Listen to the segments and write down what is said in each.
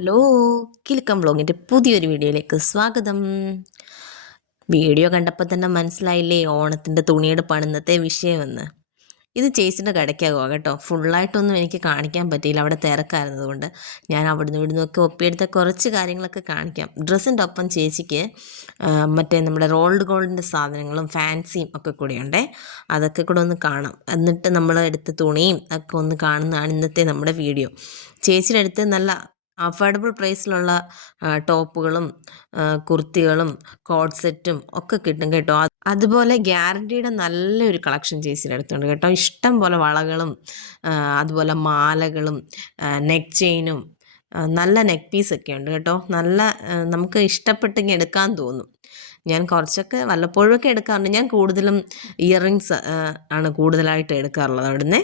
Hello, Kilukkam വ്ളോഗിൻ്റെ പുതിയൊരു വീഡിയോയിലേക്ക് സ്വാഗതം. വീഡിയോ കണ്ടപ്പോൾ തന്നെ മനസ്സിലായില്ലേ ഓണത്തിൻ്റെ തുണിയെടുപ്പാണ് ഇന്നത്തെ വിഷയമെന്ന്. ഇത് ചേച്ചിൻ്റെ കടയ്ക്കാകുക കേട്ടോ. ഫുള്ളായിട്ടൊന്നും എനിക്ക് കാണിക്കാൻ പറ്റിയില്ല, അവിടെ തിരക്കായിരുന്നത് കൊണ്ട്. ഞാൻ അവിടുന്ന് ഇവിടുന്നൊക്കെ ഒപ്പിയെടുത്ത കുറച്ച് കാര്യങ്ങളൊക്കെ കാണിക്കാം. ഡ്രസ്സിൻ്റെ ഒപ്പം ചേച്ചിക്ക് മറ്റേ നമ്മുടെ റോൾഡ് ഗോൾഡിൻ്റെ സാധനങ്ങളും ഫാൻസിയും ഒക്കെ കൂടെയുണ്ടേ. അതൊക്കെ കൂടെ ഒന്ന് കാണാം. എന്നിട്ട് നമ്മൾ എടുത്ത തുണിയും ഒക്കെ ഒന്ന് കാണുന്നതാണ് ഇന്നത്തെ നമ്മുടെ വീഡിയോ. ചേച്ചിയുടെ അടുത്ത് നല്ല അഫോർഡബിൾ പ്രൈസിലുള്ള ടോപ്പുകളും കുർത്തികളും കോഡ് സെറ്റും ഒക്കെ കിട്ടും കേട്ടോ. അതുപോലെ ഗ്യാരണ്ടിയുടെ നല്ലൊരു കളക്ഷൻ ചേച്ചിയുടെ അടുത്തുണ്ട് കേട്ടോ. ഇഷ്ടം പോലെ വളകളും അതുപോലെ മാലകളും നെക്ക് ചെയിനും നല്ല നെക്ക് പീസൊക്കെ ഉണ്ട് കേട്ടോ. നല്ല നമുക്ക് ഇഷ്ടപ്പെട്ടെങ്കിൽ എടുക്കാൻ തോന്നും. ഞാൻ കുറച്ചൊക്കെ വല്ലപ്പോഴൊക്കെ എടുക്കാറുണ്ട്. ഞാൻ കൂടുതലും ഇയറിങ്സ് ആണ് കൂടുതലായിട്ട് എടുക്കാറുള്ളത് അവിടുന്ന്.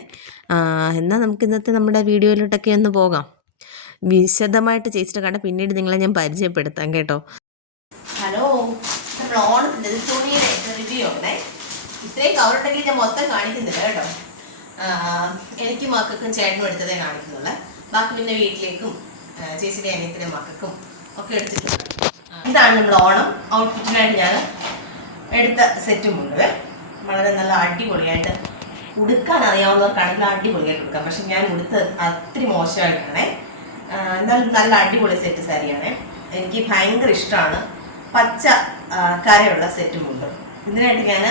എന്നാൽ നമുക്ക് ഇന്നത്തെ നമ്മുടെ വീഡിയോയിലോട്ടൊക്കെ ഒന്ന് പോകാം. വിശദമായിട്ട് ചേച്ചിയുടെ കട പിന്നീട് നിങ്ങളെ ഞാൻ പരിചയപ്പെടുത്താം കേട്ടോ. ഹലോ, നമ്മൾ ഓണത്തിൻ്റെ തുണിയുടെ റിവ്യൂ ഉണ്ടേ. ഇത്രയും കവറുണ്ടെങ്കിൽ ഞാൻ മൊത്തം കാണിക്കുന്നില്ല കേട്ടോ. എനിക്ക് മക്കൾക്കും ചേട്ടനും എടുത്തതേ കാണിക്കുന്നുള്ളൂ. ബാക്കി പിന്നെ വീട്ടിലേക്കും ചേച്ചിയുടെ അനിയത്തിൻ്റെ മക്കൾക്കും ഒക്കെ എടുത്തിട്ടുണ്ട്. ഇതാണ് നമ്മൾ ഓണം ഔട്ട്ഫിറ്റിനായിട്ട് ഞാൻ എടുത്ത സെറ്റുമുണ്ട്. വളരെ നല്ല അടിപൊളിയായിട്ട് ഉടുക്കാൻ അറിയാവുന്നവർക്കാണെങ്കിൽ അടിപൊളിയായിട്ട് കൊടുക്കാം. പക്ഷെ ഞാൻ ഉടുത്ത് അത്രയും മോശമായിട്ടാണേ. എന്തായാലും നല്ല അടിപൊളി സെറ്റ് സാരിയാണ്. എനിക്ക് ഭയങ്കര ഇഷ്ടമാണ്. പച്ച കരയുള്ള സെറ്റുമുണ്ട്. ഇതിനായിട്ട് ഞാൻ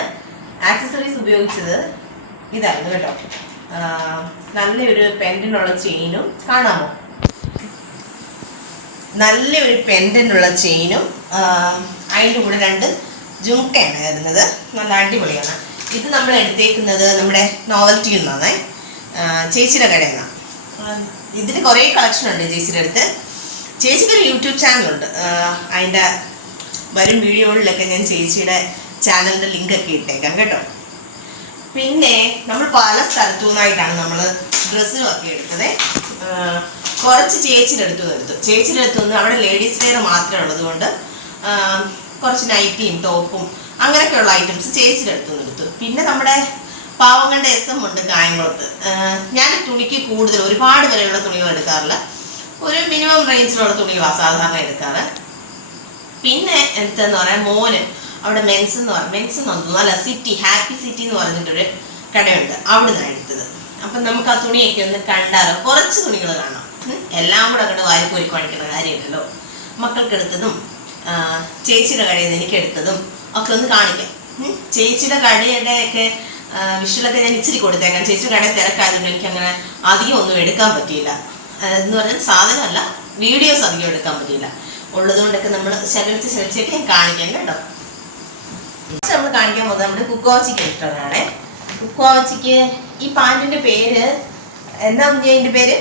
ആക്സസറീസ് ഉപയോഗിച്ചത് ഇതായിരുന്നു കേട്ടോ. നല്ലൊരു പെൻഡിനുള്ള ചെയിനും കാണാമോ, നല്ലൊരു പെൻഡൻ്റുള്ള ചെയിനും അതിൻ്റെ കൂടെ 2 ജുംക്കയാണ് വരുന്നത്. നല്ല അടിപൊളിയാണ്. ഇത് നമ്മൾ എടുത്തേക്കുന്നത് നമ്മുടെ നോവൽറ്റിയിൽ നിന്നാണ്, ചേച്ചിയുടെ കടയിൽ നിന്നാണ്. ഇതിന് കുറേ കളക്ഷൻ ഉണ്ട് ചേച്ചിയുടെ അടുത്ത്. ചേച്ചിക്കൊരു യൂട്യൂബ് ചാനലുണ്ട്. അതിൻ്റെ വരും വീഡിയോകളിലൊക്കെ ഞാൻ ചേച്ചിയുടെ ചാനലിൻ്റെ ലിങ്കൊക്കെ ഇട്ടേക്കാം കേട്ടോ. പിന്നെ നമ്മൾ പല സ്ഥലത്തു നിന്നായിട്ടാണ് നമ്മൾ ഡ്രസ്സുകളൊക്കെ എടുത്തത്. കുറച്ച് ചേച്ചിയുടെ അടുത്തു നിന്ന് അവിടെ ലേഡീസ് വെയർ മാത്രമേ ഉള്ളത് കൊണ്ട് കുറച്ച് നൈറ്റിയും ടോപ്പും അങ്ങനെയൊക്കെയുള്ള ഐറ്റംസ് ചേച്ചിയുടെ അടുത്തുനിന്ന് എടുത്തു. പിന്നെ നമ്മുടെ പാവങ്ങളുടെ SM ഉണ്ട് കായംകുളത്ത്. ഞാൻ തുണിക്ക് കൂടുതൽ ഒരുപാട് വിലയുള്ള തുണികൾ എടുക്കാറില്ല. ഒരു മിനിമം റേഞ്ചിലുള്ള തുണികളാണ് സാധാരണ എടുക്കാറ്. പിന്നെ എടുത്തതെന്ന് പറയാൻ മോന് അവിടെ മെൻസ് എന്ന് അല്ല സിറ്റി ഹാപ്പി സിറ്റി എന്ന് പറഞ്ഞിട്ടൊരു കടയുണ്ട്, അവിടെ നിന്നാണ് എടുത്തത്. അപ്പം നമുക്ക് ആ തുണിയൊക്കെ ഒന്ന് കണ്ടാലോ. കുറച്ച് തുണികൾ കാണാം. എല്ലാം കൂടെ അങ്ങോട്ട് വാരിക്കോരി കാണിക്കുന്ന കാര്യമില്ലല്ലോ. മക്കൾക്ക് എടുത്തതും ചേച്ചിയുടെ കടയിൽ നിന്ന് എനിക്ക് എടുത്തതും ഒക്കെ ഒന്ന് കാണിക്കാം. ചേച്ചിയുടെ കടയുടെ ഒക്കെ വിഷ്വലൊക്കെ ഞാൻ ഇച്ചിരി കൊടുത്തേക്കാം. ചേച്ചിയുടെ കടയിൽ തിരക്കായതുകൊണ്ട് എനിക്ക് അങ്ങനെ അധികം ഒന്നും എടുക്കാൻ പറ്റിയില്ല. എന്ന് പറഞ്ഞാൽ സാധനമല്ല, വീഡിയോസ് അധികം എടുക്കാൻ പറ്റിയില്ല. ഉള്ളതുകൊണ്ടൊക്കെ നമ്മൾ ശകലിച്ചിട്ട് ഞാൻ കാണിക്കാം കേട്ടോ. നമ്മൾ കാണിക്കാൻ പോകുന്നത് നമ്മുടെ കുക്കോവച്ചിക്ക് ഇഷ്ടമാണ്. കുക്കോവച്ചിക്ക് ഈ പാൻറ്റിന്റെ പേര് എന്താ ഇതിന്റെ പേര്?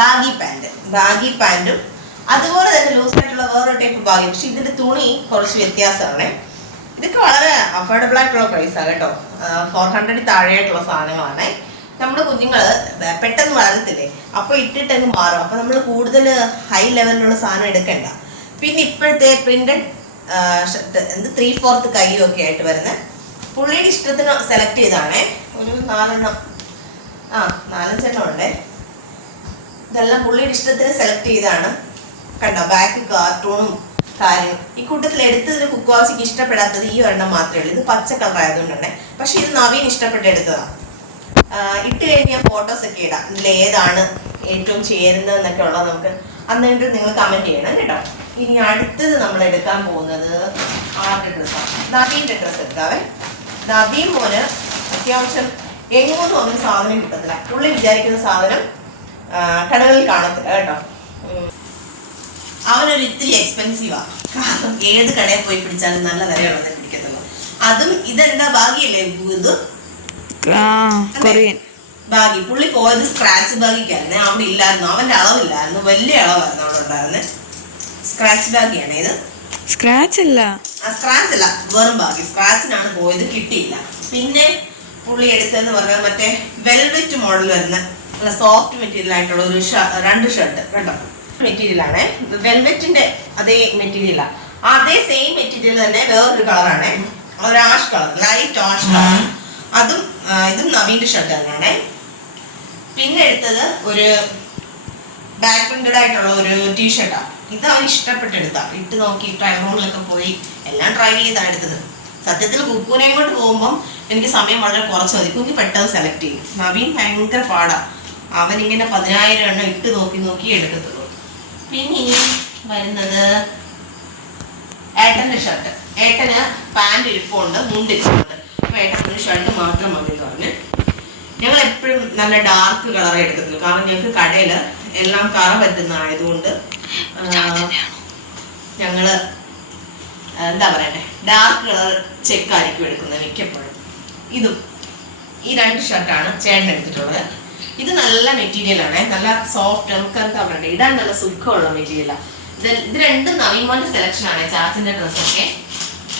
ബാഗി പാൻറ്റും അതുപോലെ തന്നെ ലൂസായിട്ടുള്ള വേറൊരു ടൈപ്പ് ബാഗി. പക്ഷെ ഇതിന്റെ തുണി കുറച്ച് വ്യത്യാസമാണ്. ഇതൊക്കെ വളരെ അഫോർഡബിൾ ആയിട്ടുള്ള പ്രൈസാണ് കേട്ടോ. 400 താഴെയായിട്ടുള്ള സാധനങ്ങളാണ്. നമ്മുടെ കുഞ്ഞുങ്ങൾ പെട്ടെന്ന് വളരത്തില്ലേ, അപ്പോൾ ഇട്ടിട്ടങ്ങ് മാറും. അപ്പോൾ നമ്മൾ കൂടുതൽ ഹൈ ലെവലിലുള്ള സാധനം എടുക്കണ്ട. പിന്നെ ഇപ്പോഴത്തെ പ്രിന്റഡ് ഷർട്ട് 3/4 കൈയൊക്കെ ആയിട്ട് വരുന്ന പുള്ളിയുടെ ഇഷ്ടത്തിന് സെലക്ട് ചെയ്താണേ. ഒരു 4-5 ഉണ്ട്. ഇതെല്ലാം പുള്ളിയുടെ ഇഷ്ടത്തിന് സെലക്ട് ചെയ്താണ്. കണ്ടോ, ബാക്ക് കാർട്ടൂണും കാര്യങ്ങൾ. ഈ കൂട്ടത്തിൽ എടുത്തതിന് കുക്കോവച്ചിക്ക് ഇഷ്ടപ്പെടാത്തത് ഈ ഒരെണ്ണം മാത്രമേ ഉള്ളൂ. ഇത് പച്ച കളർ ആയതുകൊണ്ട് തന്നെ. പക്ഷെ ഇത് നവീൻ ഇഷ്ടപ്പെട്ട് എടുത്തതാണ്. ഇട്ട് കഴിഞ്ഞ് ഞാൻ ഫോട്ടോസൊക്കെ ഇടാം. ഇതിലേതാണ് ഏറ്റവും ചേരുന്നതെന്നൊക്കെ ഉള്ളത് നമുക്ക് അന്നിട്ട് നിങ്ങൾ കമൻറ്റ് ചെയ്യണം കേട്ടോ. ഇനി അടുത്തത് നമ്മൾ എടുക്കാൻ പോകുന്നത് ആരുടെ ഡ്രസ്സാണ്? നവീൻ്റെ ഡ്രസ്സ് എടുക്കാവേ. നവീൻ മോന് അത്യാവശ്യം എങ്ങോന്നും ഒന്നും സാധനം കിട്ടത്തില്ല. പുള്ളി വിചാരിക്കുന്ന സാധനം കടകളിൽ കാണത്തില്ല കേട്ടോ. അവനൊരു ഇത്തിരി എക്സ്പെൻസീവാണ്. കാരണം ഏത് കടയിൽ പോയി പിടിച്ചാലും നല്ല വിലയുള്ളത് പിടിക്കത്തുള്ളൂ. അതും ഇതെന്താ ബാഗിയല്ലേ, ഇത് ബാഗി. പുള്ളി പോയത് സ്ക്രാച്ച് ബാഗിക്കായിരുന്നു. അവിടെ ഇല്ലായിരുന്നു, അവന്റെ അളവില്ലായിരുന്നു, വലിയ അളവായിരുന്നു അവിടെ ഉണ്ടായിരുന്നത്. സ്ക്രാച്ച് ബാഗിയാണ് ഇത്. സ്ക്രാച്ച് അല്ല, വെറും ബാഗി. സ്ക്രാച്ചിനാണ് പോയത്, കിട്ടിയില്ല. പിന്നെ പുള്ളി എടുത്തതെന്ന് പറഞ്ഞാൽ മറ്റേ വെൽവെറ്റ് മോഡൽ വരുന്ന നല്ല സോഫ്റ്റ് മെറ്റീരിയൽ ആയിട്ടുള്ള ഒരു 2 ഷർട്ട് കേട്ടോ. മെറ്റീരിയലാണ് വെൽവെറ്റിന്റെ അതേ മെറ്റീരിയലാണ്. അതേ സെയിം മെറ്റീരിയൽ തന്നെ വേറൊരു കളറാണ്, ഒരു ash colour, light ash colour. ഇതും നവീൻ്റെ ഷർട്ട് തന്നെയാണ്. പിന്നെ എടുത്തത് ഒരു ബാക്ക് പ്രിന്റഡ് ആയിട്ടുള്ള ഒരു ടീഷർട്ടാണ്. ഇത് അവൻ ഇഷ്ടപ്പെട്ടെടുത്താ, ഇട്ട് നോക്കി ട്രയൽ റൂമിലൊക്കെ പോയി എല്ലാം ട്രൈ ചെയ്താണ് എടുത്തത്. സത്യത്തിൽ കുക്കുവിനെയും കൊണ്ട് പോകുമ്പം എനിക്ക് സമയം വളരെ കുറച്ച് മതി, കുഞ്ഞ് പെട്ടെന്ന് സെലക്ട് ചെയ്യും. നവീൻ ഭയങ്കര പാടാ, അവനിങ്ങനെ 10,000 എണ്ണം ഇട്ട് നോക്കി നോക്കി എടുക്കത്തുള്ളൂ. പിന്നെ ഇനി വരുന്നത് ഏട്ടൻ്റെ ഷർട്ട്. ഏട്ടന് പാൻറ് ഇരിപ്പുണ്ട്, മുണ്ടിരിപ്പുണ്ട്. അപ്പോൾ ഏട്ടൻ ഒരു ഷർട്ട് മാത്രം മതി എന്ന് പറഞ്ഞ് ഞങ്ങൾ എപ്പോഴും നല്ല ഡാർക്ക് കളറേ എടുക്കത്തുള്ളൂ. കാരണം ഞങ്ങൾക്ക് കടയിൽ എല്ലാം കറ പറ്റുന്നതായതുകൊണ്ട് ഞങ്ങള് എന്താ പറയണ്ടേ, ഡാർക്ക് കളർ ചെക്കായിരിക്കും എടുക്കുന്നത് മിക്കപ്പോഴും. ഈ 2 ഷർട്ടാണ് ചേട്ടൻ എടുത്തിട്ടുള്ളത്. ഇത് നല്ല മെറ്റീരിയലാണ്, നല്ല സോഫ്റ്റ്, നമുക്ക് എന്താ പറയണ്ടേ, ഇടാൻ നല്ല സുഖമുള്ള മെറ്റീരിയലാണ്. ഇത് രണ്ടും നവീൻമോന്റെ സെലക്ഷൻ ആണ്, ചാച്ചിന്റെ ഡ്രസ്സൊക്കെ.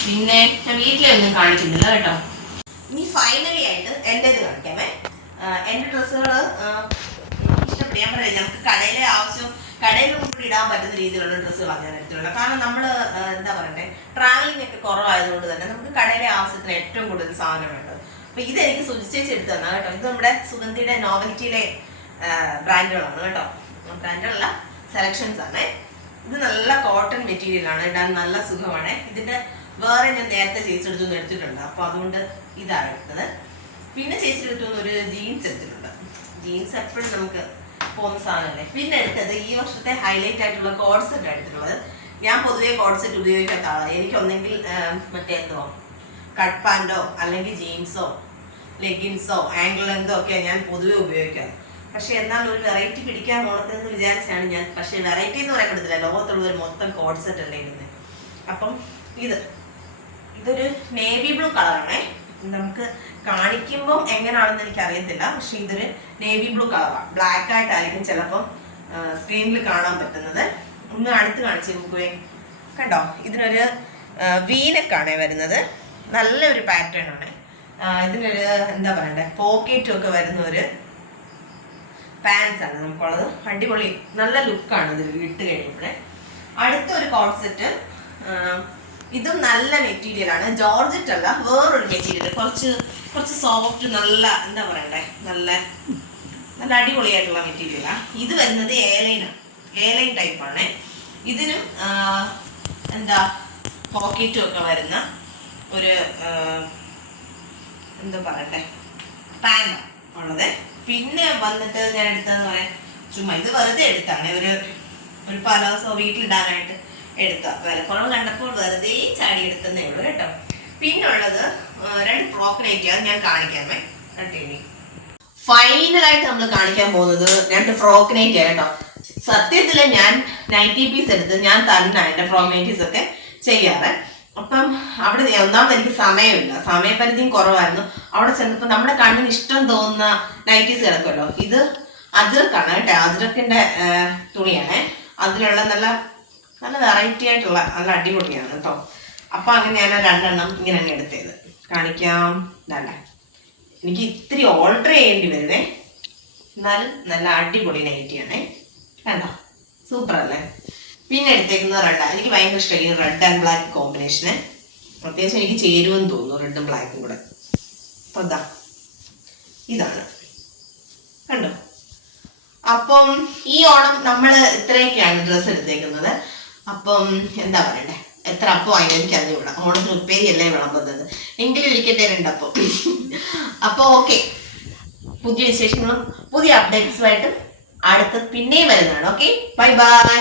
പിന്നെ ഞാൻ വീട്ടിലൊന്നും കാണിക്കുന്നില്ല കേട്ടോ. ഇനി ഫൈനലി ആയിട്ട് എന്റേത് കാണിക്കാമേ. എന്റെ ഡ്രസ്സുകൾ ഇഷ്ടപ്പെടും. ഞാൻ പറയാം, നമുക്ക് കടയിലെ ആവശ്യം കടയിൽ മുമ്പിൽ ഇടാൻ പറ്റുന്ന രീതിയിലുള്ള ഡ്രസ്സുകളാണ് ഞാൻ എടുത്തിട്ടുള്ളത്. കാരണം നമ്മൾ എന്താ പറയണ്ടേ, ട്രാവലിംഗ് ഒക്കെ കുറവായതുകൊണ്ട് തന്നെ നമുക്ക് കടയിലെ ആവശ്യത്തിന് ഏറ്റവും കൂടുതൽ സാധനം വേണ്ടത്. അപ്പൊ ഇതെനിക്ക് സുചിച്ചേച്ചി എടുത്തു തന്നെ കേട്ടോ. ഇത് നമ്മുടെ സുഗന്ധിയുടെ നോവൽറ്റിയിലെ ബ്രാൻഡുകളാണ് കേട്ടോ. ബ്രാൻഡുകളല്ല, സെലക്ഷൻസ് ആണ്. ഇത് നല്ല കോട്ടൺ മെറ്റീരിയൽ ആണ്, ഇടാൻ നല്ല സുഖമാണ്. ഇതിന്റെ വേറെ ഞാൻ നേരത്തെ ചേച്ചി എടുത്തൊന്നും എടുത്തിട്ടുണ്ട്, അപ്പൊ അതുകൊണ്ട് ഇതാണ് എടുത്തത്. പിന്നെ ചേച്ചി എടുത്തൊന്നും ഒരു ജീൻസ് എടുത്തിട്ടുണ്ട്. ജീൻസ് എപ്പോഴും നമുക്ക് പോകുന്ന സാധനമല്ലേ. പിന്നെ എടുത്തത് ഈ വർഷത്തെ ഹൈലൈറ്റ് ആയിട്ടുള്ള കോഡ് സെറ്റ് എടുത്തിട്ടുള്ളത്. ഞാൻ പൊതുവേ കോഡ് സെറ്റ് ഉപയോഗിക്കാത്ത ആളാണ്. എനിക്കൊന്നെങ്കിൽ മറ്റേ എന്തോ കട്ട് പാൻറ്റോ അല്ലെങ്കിൽ ജീൻസോ ലെഗിൻസോ ആംഗിൾ ലെങ്തോ ഒക്കെയാണ് ഞാൻ പൊതുവെ ഉപയോഗിക്കാറ്. പക്ഷെ എന്നാൽ ഒരു വെറൈറ്റി പിടിക്കാൻ പോകണമെന്ന് വിചാരിച്ചാണ് ഞാൻ. പക്ഷെ വെറൈറ്റി എന്ന് പറയാൻ പറ്റത്തില്ല, ലോകത്തുള്ളവർ മൊത്തം കോഡ് സെറ്റ് അല്ലേ ഇടുന്നത്. അപ്പം ഇതൊരു നേവി ബ്ലൂ കളറാണേ. നമുക്ക് കാണിക്കുമ്പം എങ്ങനെയാണെന്ന് എനിക്ക് അറിയത്തില്ല, പക്ഷെ ഇതൊരു നേവി ബ്ലൂ കളറാണ്. ബ്ലാക്ക് ആയിട്ടായിരിക്കും ചിലപ്പം സ്ക്രീനിൽ കാണാൻ പറ്റുന്നത്. ഒന്ന് അടുത്ത് കാണിച്ച് നമുക്ക് കണ്ടോ. ഇതിനൊരു വീനക്കാണ് വരുന്നത്, നല്ലൊരു പാറ്റേൺ ആണ്. ഇതിനൊരു എന്താ പറയണ്ടേ, പോക്കറ്റും ഒക്കെ വരുന്ന ഒരു പാൻസ് ആണ് നമുക്കുള്ളത്. അടിപൊളി നല്ല ലുക്കാണ് ഇത് ഇട്ട് കഴിയുമ്പോഴേ. അടുത്തൊരു കോഡ് സെറ്റ്, ഇതും നല്ല മെറ്റീരിയൽ ആണ്, ജോർജറ്റ് അല്ല, വേറൊരു മെറ്റീരിയൽ, കുറച്ച് സോഫ്റ്റ്, നല്ല എന്താ പറയണ്ടേ, നല്ല അടിപൊളിയായിട്ടുള്ള മെറ്റീരിയലാണ്. ഇത് വരുന്നത് എയർലൈൻ ടൈപ്പാണ്. ഇതിനും എന്താ പോക്കറ്റും ഒക്കെ വരുന്ന ഒരു എന്താ പറയട്ടെ പാൻ ഉള്ളത്. പിന്നെ വന്നിട്ട് ഞാൻ എടുത്തതെന്ന് പറയാൻ ചുമ്മാ ഇത് വെറുതെ എടുത്താണ്, ഒരു പലാസോ വീട്ടിലിടാനായിട്ട് എടുത്ത വിലക്കുറവ് കണ്ടപ്പോൾ വെറുതെ ചാടി എടുത്തതേ ഉള്ളൂ കേട്ടോ. പിന്നുള്ളത് 2 ഫ്രോക്ക് നൈറ്റി, അത് ഞാൻ കാണിക്കാമേ. കണ്ടിന്യൂ. ഫൈനലായിട്ട് നമ്മൾ കാണിക്കാൻ പോകുന്നത് 2 ഫ്രോക്ക് നൈറ്റി കേട്ടോ. സത്യത്തില് ഞാൻ നൈറ്റി പീസ് എടുത്ത് ഞാൻ തന്നെ എൻ്റെ ഫ്രോക്ക് നൈറ്റീസ് ഒക്കെ ചെയ്യാറ്. അപ്പം അവിടെ ഒന്നാമത് എനിക്ക് സമയമില്ല, സമയപരിധിയും കുറവായിരുന്നു. അവിടെ ചെന്നപ്പോൾ നമ്മുടെ കണ്ണിന് ഇഷ്ടം തോന്നുന്ന നൈറ്റീസ് കിടക്കുമല്ലോ. ഇത് അജ്രക്കാണ് കേട്ടോ, അജ്രക്കിന്റെ തുണിയാണ്. അതിലുള്ള നല്ല വെറൈറ്റി ആയിട്ടുള്ള നല്ല അടിപൊളിയാണ് കേട്ടോ. അപ്പൊ അങ്ങനെ ഞാൻ 2 എണ്ണം ഇങ്ങനെ അങ്ങ് എടുത്തത് കാണിക്കാം. എനിക്ക് ഇത്തിരി ഓൾട്ടർ ചെയ്യേണ്ടി വരുന്നേ, എന്നാലും നല്ല അടിപൊളി നൈറ്റിയാണേ. കണ്ടോ, സൂപ്പർ അല്ലേ. പിന്നെ എടുത്തേക്കുന്നത് റെഡാണ്. എനിക്ക് ഭയങ്കര ഇഷ്ടമായി റെഡ് ആൻഡ് ബ്ലാക്ക് കോമ്പിനേഷന്. അത്യാവശ്യം എനിക്ക് ചേരുമെന്ന് തോന്നുന്നു റെഡും ബ്ലാക്കും കൂടെ. അപ്പൊ ഇതാണ് കണ്ടോ. അപ്പം ഈ ഓണം നമ്മൾ ഇത്രയൊക്കെയാണ് ഡ്രസ്സ് എടുത്തേക്കുന്നത്. അപ്പം എന്താ പറയണ്ടേ, എത്ര അപ്പം ആയി എനിക്ക് അറിഞ്ഞൂടാ. ഓണത്തിന് ഉപ്പേരി അല്ലേ വിളമ്പുന്നത്, എങ്കിലും ഇരിക്കട്ടെ 2 അപ്പം. അപ്പോൾ ഓക്കെ, പുതിയ വിശേഷങ്ങളും പുതിയ അപ്ഡേറ്റ്സുമായിട്ടും അടുത്ത് പിന്നെയും വരുന്നതാണ്. Okay, bye bye.